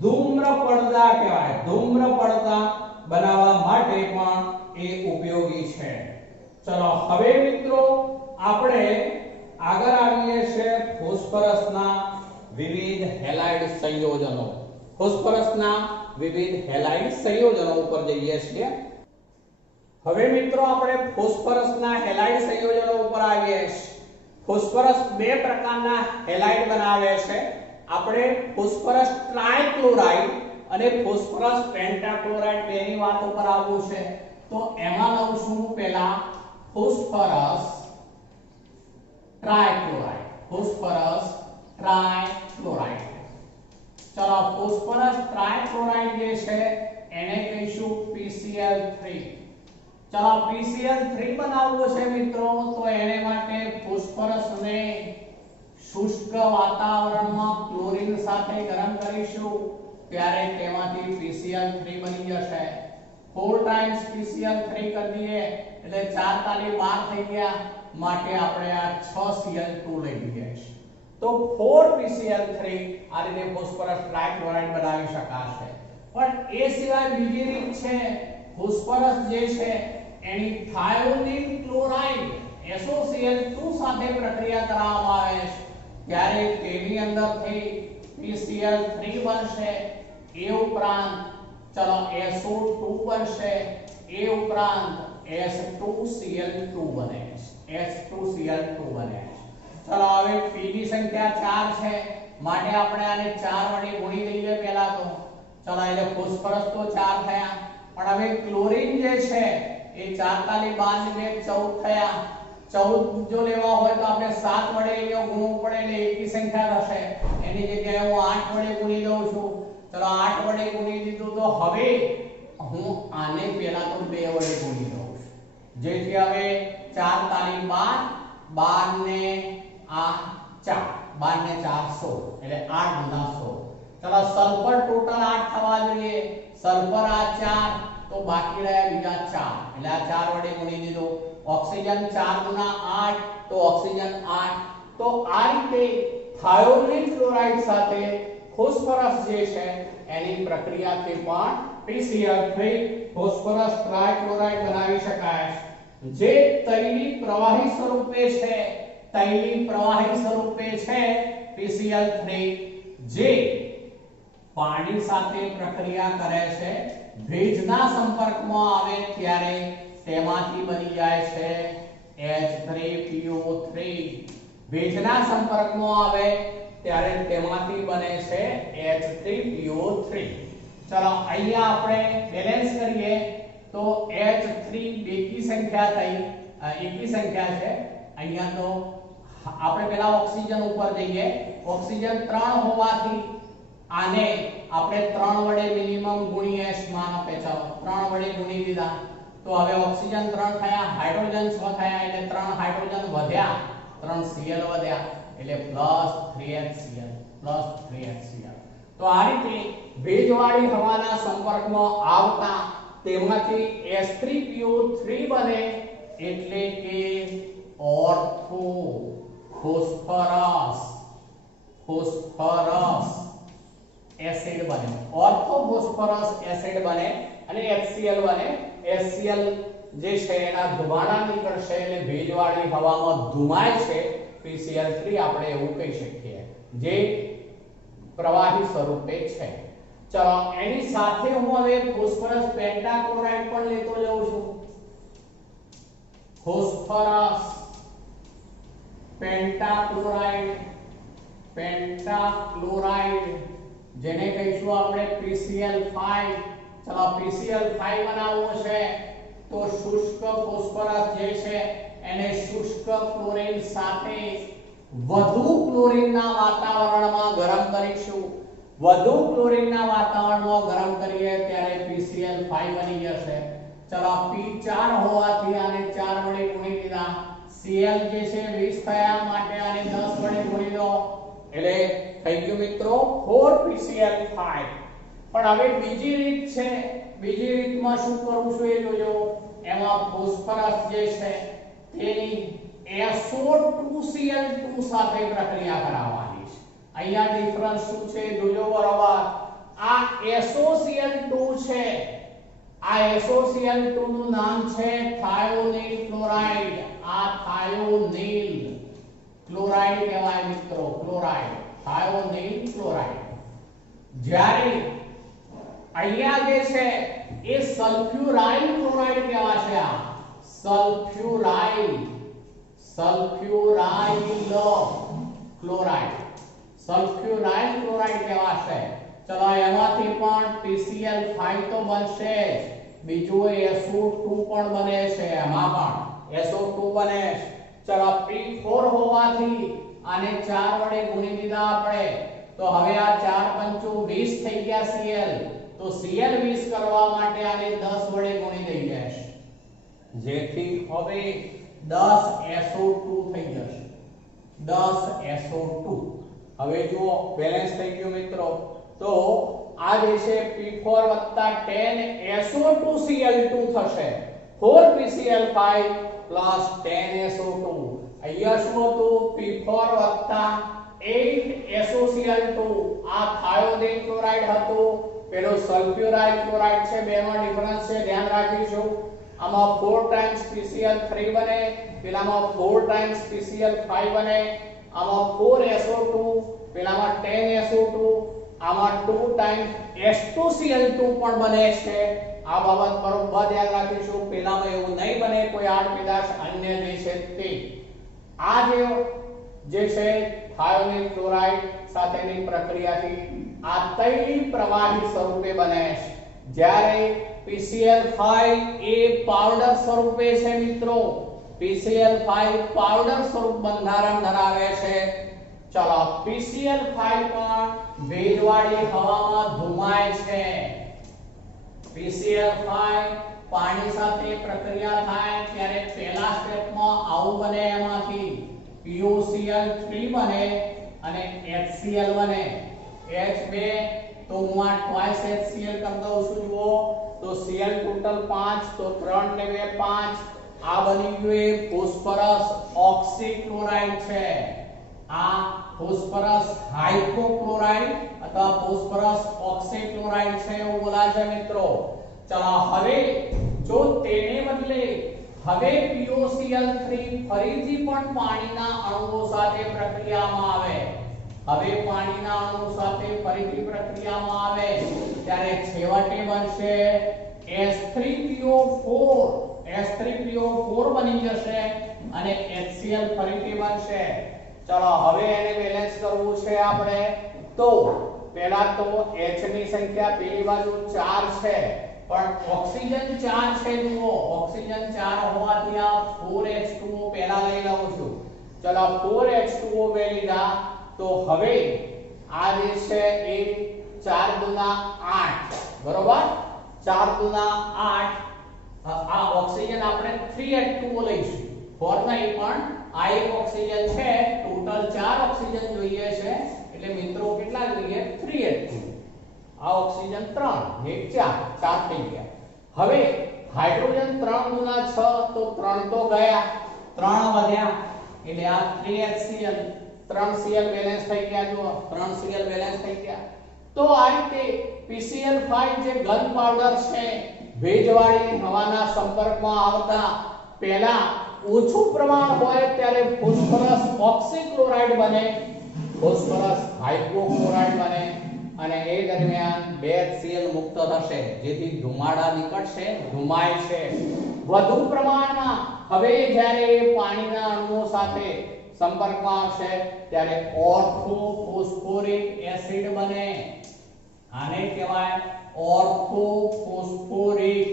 ધૂમ્ર પડદા કહેવાય, ધૂમ્ર પડદા બનાવવા માટે પણ એ ઉપયોગી છે. ચલો હવે મિત્રો આપણે આગળ આવીએ છીએ ફોસ્ફરસના વિવિધ હેલાઇડ સંયોજનો. ફોસ્ફરસના વિવિધ હેલાઇડ સંયોજનો ઉપર જઈએ છીએ. હવે મિત્રો આપણે ફોસ્ફરસના હેલાઇડ સંયોજનો ઉપર આવીએ છીએ. ફોસ્ફરસ બે પ્રકારના હેલાઇડ બનાવે છે. આપણે ફોસ્ફરસ ટ્રાયક્લોરાઇડ અને ફોસ્ફરસ પેન્ટાક્લોરાઇડ તેની વાત ઉપર આવવું છે. તો એમાં લઉં છું પહેલા ફોસ્ફરસ ટ્રાયક્લોરાઇડ. ફોસ્ફરસ ટ્રાયક્લોરાઇડ. ચલો ફોસ્ફરસ ટ્રાયક્લોરાઇડ જે છે એને કહીશું PCl3. ચલો PCl3 બનાવવું છે મિત્રો, તો એને માટે ફોસ્ફરસને શુષ્ક વાતાવરણમાં ક્લોરીન સાથે ગરમ કરીશું, ત્યારે તેમાંથી PCl3 બની જશે. 4 ટાઈમ્સ PCl3 કરી દઈએ એટલે 4 તાલી 12 થઈ ગયા, માટે આપણે આ 6 Cl2 લઈ લઈએ છીએ. તો 4 PCl3 આ રીતે ફોસ્ફરસ ટ્રાઇક્લોરાઇડ બનાવી શકાશે. પણ એ સિવાય બીજી રીત છે, ફોસ્ફરસ જે છે એની થાયોનિલ ક્લોરાઇડ SOCl2 સાથે પ્રક્રિયા કરવામાં આવે છે, ત્યારે તેની અંદરથી PCl3 બનશે. એ ઉપરાંત ચલો SO2 બનશે, એ ઉપરાંત S2Cl2 બને છે, S2Cl2 બને છે. ચલો હવે P ની સંખ્યા 4 છે, માટે આપણે આને 4 વડે ગુણી દઈએ પહેલા તો. ચલો એટલે ફોસ્ફરસ તો 4 થયા, પણ હવે ક્લોરીન જે છે એ 4 તાલી 12 ને 14 થયા. 14 જો લેવા હોય તો આપણે 7 વડે અહીંયા ગુણવું પડે એટલે એકી સંખ્યા થશે. એની જગ્યાએ હું 8 વડે ગુણી દઉં છું. ચલો 8 વડે ગુણી દીધું તો હવે હું આને પહેલા તો 2 વડે ગુણી દઉં છું, જેથી હવે 4 તાલી 12, 12 ને આ 4, 12 ને 4 16 એટલે 8 ગુણા 16. ચલો સલ્ફર ટોટલ 8 થવા જોઈએ, સલ્ફર આ 4 તો બાકી રહ્યા બીજા 4 એટલે આ 4 વડે ગુણી દીધું. ઓક્સિજન 4 ગુણા 8 તો ઓક્સિજન 8. તો આ રીતે થાયોનિલ ક્લોરાઇડ સાથે ફોસ્ફરસ જે છે એની પ્રક્રિયાથી પણ PCl3 ફોસ્ફરસ ટ્રાઇક્લોરાઇડ બનાવી શકાય છે, જે તૈલી પ્રવાહી સ્વરૂપે છે. તૈલી પ્રવાહી સ્વરૂપે છે PCl3, જે પાણી સાથે પ્રક્રિયા કરે છે, ભેજના સંપર્કમાં આવે ત્યારે તેમાંથી બની જાય છે H3PO3. ભેજના સંપર્કમાં આવે ત્યારે તેમાંથી બને છે H3PO3. ચલો અહીંયા આપણે બેલેન્સ કરીએ તો H3 બેકી સંખ્યા થઈ, એકી સંખ્યા છે. અહીંયા તો આપણે પહેલા ઓક્સિજન ઉપર જઈએ. ઓક્સિજન 3 હોવાથી આને આપણે 3 વડે મિનિમમ ગુણીએ. માનો કે ચલો 3 વડે ગુણી દીધા તો હવે ઓક્સિજન 3 થયા, હાઇડ્રોજન 6 થયા એટલે 3 હાઇડ્રોજન વધ્યા, 3 Cl વધ્યા એટલે +3HCl. તો આ રીતે ભેજવાળી હવાના સંપર્કમાં આવતા તેમાંથી H3PO3 બને, એટલે કે ઓર્થો ફોસ્ફરસ એસિડ બને. ઓર્થો ફોસ્ફરસ એસિડ બને અને HCl બને. HCl જે છે એના ધુમાડા નીકળશે એટલે ભેજવાળી હવામાં ધુમાય છે PCl3, આપણે એવું કહી શકીએ, જે પ્રવાહી સ્વરૂપે છે. ચલો એની સાથે હું હવે ફોસ્ફરસ પેન્ટાક્લોરાઇડ પણ લેતો જાઉં છું. ફોસ્ફરસ પેન્ટાક્લોરાઇડ જેને કહીશું આપણે PCl5. ચલો PCl5 બનાવવો છે તો શુષ્ક ફોસ્ફરસ જે છે એને શુષ્ક ક્લોરીન સાથે વધુ ક્લોરીનના વાતાવરણમાં ગરમ કરીશું. વધુ ક્લોરીનના વાતાવરણમાં ગરમ કરીએ ત્યારે PCl5 બની જશે. ચલો P4 હોવાથી આને 4 વડે ગુણી દીધા. Cl જે છે 20 થયા, માટે આને 10 વડે ગુણી દો એટલે થઈ ગયું મિત્રો 4PCl5. પણ હવે બીજી રીત છે, બીજી રીતમાં શું કરવું છે એ જોજો. એમાં ફોસ્ફરસ જે છે તેની SO2Cl2 સાથે પ્રક્રિયા કરાવવાની છે. અહીંયા ડિફરન્સ શું છે જોજો બરાબર. આ SOCl2 છે, આ SOCl2 નું નામ છે થાયોનિલ ક્લોરાઇડ. આ થાયોનિલ ક્લોરાઇડ કહેવાય મિત્રો, ક્લોરાઇડ, થાયોનિલ ક્લોરાઇડ. જ્યારે અહીંયા જે છે એ સલ્ફ્યુરાઇલ ક્લોરાઇડ કહેવાશે. આ સલ્ફ્યુરાઇલ ક્લોરાઇડ, સલ્ફ્યુરાઇલ ક્લોરાઇડ કહેવાશે. ચલો એમાંથી પણ PCl5 તો બનશે, બીજું SO2 પણ બને છે, એમાં પણ SO2 બને. ચલો P4 હોવાથી આને 4 વડે ગુણી દીધા આપણે, તો હવે આ 4 પંચુ 20 થઈ ગયા Cl. તો Cl 20 કરવા માટે આને 10 વડે ગુણી દઈએ, જેથી હવે 10 SO2 થઈ જશે. 10 SO2. હવે જુઓ બેલેન્સ થઈ ગયું મિત્રો. તો આ જે છે P4 10 SO2Cl2 થશે 4 PCl5 10 SO2 અહીંયા શું હતું P4 8 SOCl2 આ થાયોડિન ક્લોરાઇડ હતું પેલો સલ્ફ્યુરાઇલ ક્લોરાઇડ છે બેનો ડિફરન્સ છે ધ્યાન રાખીશું આમાં 4 ટાઈમ્સ PCl3 બને પેલામાં 4 ટાઈમ્સ PCl5 બને આમાં 4 SO2 પેલામાં 10 SO2 આમાં 2 ટાઈમ્સ H2Cl2 પણ બને છે આ બાબત બરોબર ધ્યાન રાખીશું પેલામાં એવું નહીં બને કોઈ આડ પેદાશ અન્ય જે છે તે આ જે છે થાયોનિલ ક્લોરાઇડ સાથેની પ્રક્રિયાથી આ તૈલીય પ્રવાહી સ્વરૂપે બને છે જ્યારે PCl5 એ પાવડર સ્વરૂપે છે મિત્રો PCl5 પાવડર સ્વરૂપ બંધારણ ધરાવે છે ચલો PCl5 પણ ભેજવાળી હવામાં ધુમાય છે PCl5 પાણી સાથે પ્રક્રિયા થાય ત્યારે પહેલા સ્ટેપમાં આવું બને એમાંથી PuCl3 બને અને HCl બને H2 તો હું આ twice HCl કરી દઉં છું જુઓ તો Cl ટોટલ 5 તો 3 ને 2 5 આ બની ગયું એ ફોસ્ફરસ ઓક્સીક્લોરાઇડ છે આ ફોસ્ફરસ હાઇપોક્લોરાઇડ અથવા ફોસ્ફરસ ઓક્સીક્લોરાઇડ છે એવું બોલાય છે મિત્રો ચલો હવે જો તેને બદલે હવે PuCl3 ફરીથી પણ પાણીના અણુઓ સાથે પ્રક્રિયામાં આવે હવે પાણીના અણુઓ સાથે ફરીથી પ્રક્રિયામાં આવે ત્યારે છેવટે બનશે H3PO4 બની જશે અને HCl ફરીથી બનશે ચલો હવે એને બેલેન્સ કરવું છે આપણે તો પહેલા તો H ની સંખ્યા પેલી બાજુ 4 છે પણ ઓક્સિજન 4 છે જુઓ ઓક્સિજન 4 હોવાથી આ 4H2O પહેલા લઈ લઉં છું ચલો 4H2O મે લીધા તો હવે આ જે છે એ 4 દુના 8 બરોબર 4 દુના 8 આ ઓક્સિજન આપણે 3H2O લઈશું 4 નહીં પણ આ એક ઓક્સિજન છે ટોટલ 4 ઓક્સિજન જોઈએ છે એટલે મિત્રો કેટલા જોઈએ 3H2 આ ઓક્સિજન 3 એક 4 થઈ ગયા હવે હાઇડ્રોજન 3 ગુના 6 તો 3 તો ગયા 3 વધ્યા એટલે આ 3HCl 3Cl બેલેન્સ થઈ ગયા જો 3Cl બેલેન્સ થઈ ગયા તો આ રીતે PCl5 જે ઘન પાવડર છે ભેજવાળી હવાના સંપર્કમાં આવતા પહેલા ઓછું પ્રમાણ હોય ત્યારે ફોસ્ફરસ ઓક્સીક્લોરાઇડ બને ફોસ્ફરસ હાઇપોક્લોરાઇડ બને અને એ દરમિયાન 2HCl મુક્ત થશે જેથી ધુમાડા નીકળશે ધુમાય છે વધુ પ્રમાણમાં હવે જ્યારે પાણીના અણુઓ સાથે સંપર્કમાં આવશે ત્યારે ઓર્થોફોસ્ફોરિક એસિડ બને આને કહેવાય ઓર્થોફોસ્ફોરિક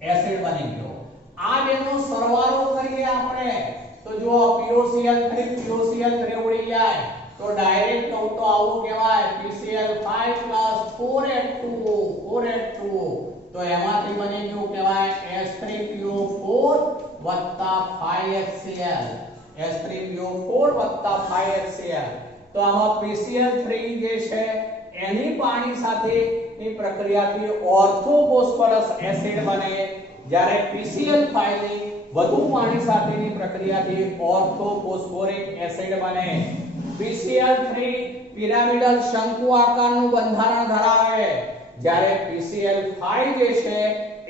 એસિડ બની ગયો આ બેનો સરવાળો કરીએ આપણે તો જો PuCl3 ઉડી જાય તો ડાયરેક્ટ કહું તો આવું કહેવાય PCl5 4H2O તો એમાંથી બની ગયું કહેવાય H3PO4 5HCl H3PO4 5HCl તો આમાં PCl3 જે છે એની પાણી સાથેની પ્રક્રિયાથી ઓર્થોફોસ્ફરસ એસિડ બને જ્યારે PCl5 ની વધુ પાણી સાથેની પ્રક્રિયાથી ઓર્થોફોસ્ફોરિક એસિડ બને PCl3 પિરામિડલ શંકુ આકારનું બંધારણ ધરાવે જ્યારે PCl5 જે છે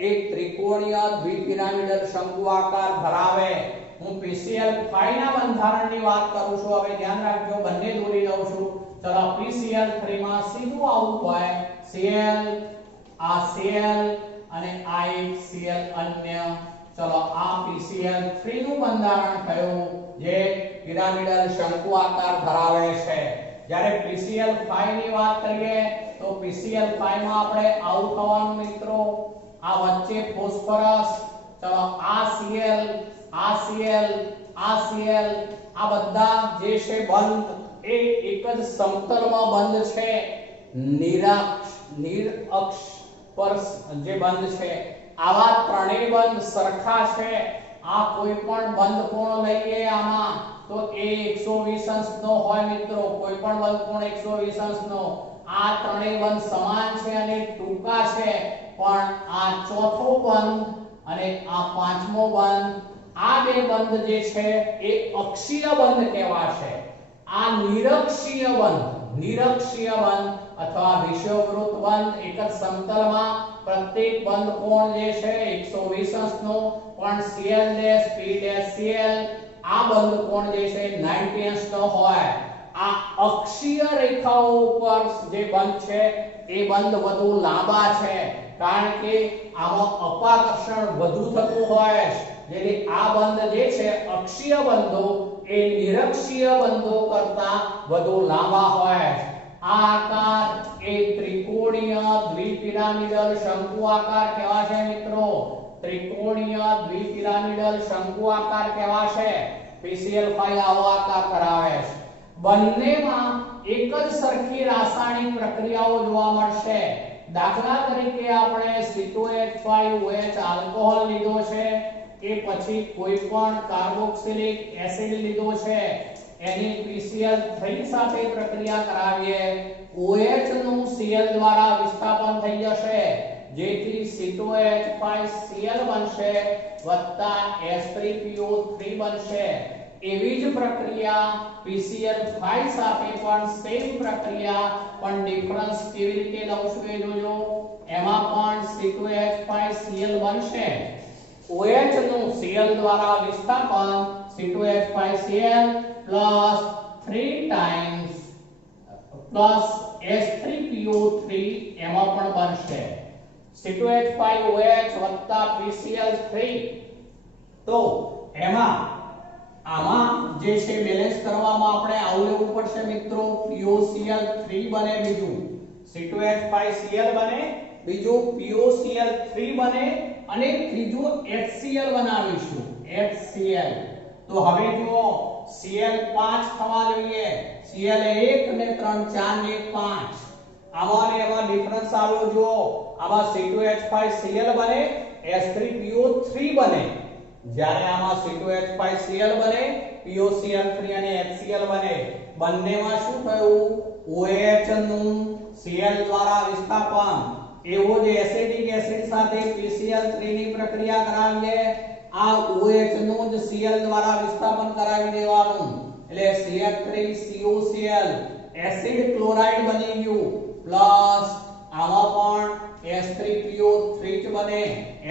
એક ત્રિકોણીય દ્વિપિરામિડલ શંકુ આકાર ધરાવે હું PCl5 ના બંધારણની વાત કરું છું હવે ધ્યાન રાખજો બંને દોરી લઉં છું ચલો PCl3 માં સીધું આવું હોય Cl આ Cl અને આ એક Cl અન્ય ચલો આ PCl3 નું બંધારણ થયું જે પિરામિડલ શંકુ આકાર ધરાવે છે જ્યારે PCl5 ની વાત કરીએ તો PCl5 માં આપણે આવું થવાનું મિત્રો આ વચ્ચે ફોસ્ફરસ ચલો આ Cl આ Cl આ Cl આ બધા જે છે બંધ એ એક જ સમતલમાં બંધ છે નિરઅક્ષ પર જે બંધ છે આવા ત્રણેય બંધ સરખા છે આ કોઈ પણ બંધ કોણ લઈએ આમાં તો એ 120 અંશનો હોય મિત્રો કોઈ પણ બંધ કોણ 120 અંશનો આ ત્રણેય બંધ સમાન છે અને ટૂંકા છે, પણ આ ચોથો બંધ અને આ પાંચમો બંધ, આ બે બંધ જે છે એ અક્ષીય બંધ કહેવાશે. આ નિરક્ષીય બંધ અથવા વિષુવવૃત્ત બંધ એક જ સમતલમાં પ્રત્યેક બંધ કોણ જે છે 120 નો, પણ CL dash P dash CL આ બંધ કોણ જે છે 90 નો હોય. આ અક્ષીય રેખાઓ ઉપર જે બંધ છે એ બંધ વધુ લાંબા છે, કારણ કે આમાં અપાકર્ષણ વધુ થતું હોય, જેથી આ બંધ જે છે અક્ષીય બંધો એ નિરક્ષીય બંધો કરતા વધુ લાંબા હોય. આ આકાર એ ત્રિકોણીય દ્વિપિરામિડલ શંકુ આકાર કહેવાશે મિત્રો. ત્રિકોણીય દ્વિપિરામિડલ શંકુ આકાર કહેવાશે. PCl5 આવો આકાર ધરાવે છે. બંનેમાં એક જ સરખી રાસાયણિક પ્રક્રિયાઓ જોવા મળશે. દાખલા તરીકે આપણે C2H5OH આલ્કોહોલ લીધો છે કે પછી કોઈ પણ કાર્બોક્સિલિક એસિડ લીધો છે, એની PCl3 સાથે પ્રક્રિયા કરાવીએ, OH નું Cl દ્વારા વિસ્થાપન થઈ જશે, જેથી C2H5Cl બનશે વત્તા H3PO3 બનશે. એવી જ પ્રક્રિયા PCl5 સાથે પણ સેમ પ્રક્રિયા, પણ ડિફરન્સ કેવી રીતે લઉં છું એ જોજો. એમાં પણ C2H5Cl બનશે, OH નું Cl દ્વારા વિસ્થાપન C2H5Cl plus 3 times plus H3PO3 એમાં પણ બનશે. C2H5OH વત્તા PCl3, તો એમાં આમાં જે છે બેલેન્સ કરવામાં આપણે આવું લેવું પડશે મિત્રો. POCl3 બને, બીજું C2H5Cl બને, બીજું POCl3 બને અને ત્રીજું HCl બનાવીશું, HCl. તો હવે જુઓ Cl5 થવા જોઈએ, Cl1 ને 3 4 ને 5. આમાં ને એમાં ડિફરન્સ આવ્યો જુઓ. આમાં C2H5Cl બને, H3PO3 બને, જ્યારે આમાં C2H5Cl બને, POCl3 અને HCl બને. બંનેમાં શું થયું? OH નું Cl દ્વારા વિસ્થાપન. એવો જ એસિડિક એસિડ સાથે PCl3 ની પ્રક્રિયા કરાવીએ, આ OH નું જ Cl દ્વારા વિસ્થાપન કરાવી દેવાનું, એટલે CH3COCl એસિડ ક્લોરાઇડ બની ગયું, પ્લસ આમાં પણ H3PO3 જ બને,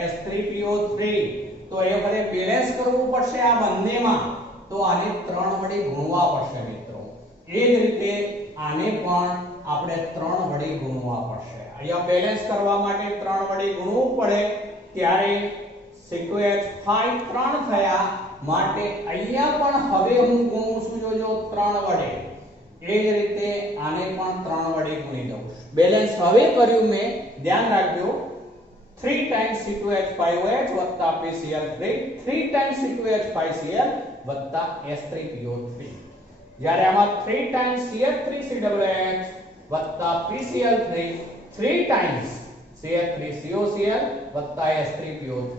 H3PO3. તો એ વડે બેલેન્સ કરવું પડશે આ બંનેમાં, તો આને 3 વડે ગુણવા પડશે મિત્રો. એ જ રીતે આને પણ આપણે 3 વડે ગુણવા પડશે. અહીંયા બેલેન્સ કરવા માટે 3 વડે ગુણવું પડે, ત્યારે C2H5 3 થયા, માટે અહીંયા પણ હવે હું ગુણું છું જોજો 3 વડે. એ જ રીતે આને પણ 3 વડે ગુણી દઉં. બેલેન્સ હવે કર્યું મેં, ધ્યાન રાખજો. 3 times C2H5OH વત્તા PCl3, 3 times C2H5Cl વત્તા H3PO3. જ્યારે આમાં 3 times CH3COOH વત્તા PCl3, 3 times CH3COCl વત્તા H3PO3.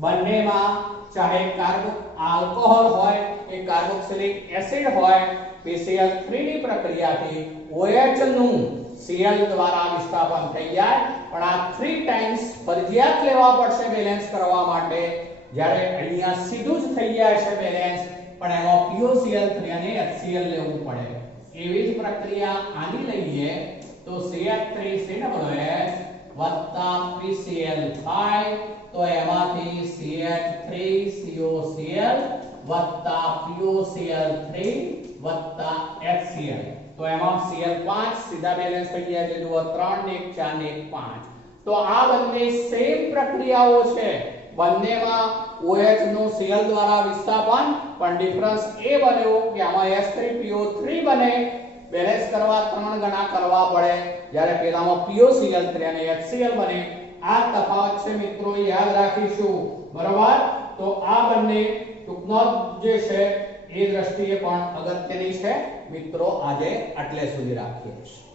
બંનેમાં ચાહે આલ્કોહોલ હોય કે કાર્બોક્સિલિક એસિડ હોય, PCl3 ની પ્રક્રિયાથી OH નું Cl દ્વારા વિસ્થાપન થઈ જાય, પણ આ 3 times ફરજિયાત લેવા પડશે બેલેન્સ કરવા માટે. જ્યારે અહીંયા સીધું જ થઈ જાય છે બેલેન્સ, પણ એમાં POCl3 અને HCl લેવું પડે. એવી જ પ્રક્રિયા આની લઈએ તો CH3COOH વત્તા PCl5, તો એમાંથી CH3COCl વત્તા POCl3 વત્તા HCl. તો એમાં Cl5 સીધા બેલેન્સ થઈ ગયા છે, જુઓ 3 ને 1 4 ને 1 5. તો આ બંને સેમ પ્રક્રિયાઓ છે, બંનેમાં OH નું Cl દ્વારા વિસ્થાપન, પણ ડિફરન્સ એ બન્યો કે આમાં H3PO3 બને, બેલેન્સ કરવા 3 ગણા કરવા પડે, જ્યારે પેલામાં POCl3 અને HCl બને. આ તફાવત છે મિત્રો, યાદ રાખીશું, બરાબર. તો આ બંને ટૂંકનો જે છે એ દ્રષ્ટિએ પણ અગત્યની છે મિત્રો. આજે આટલે સુધી રાખીએ છીએ.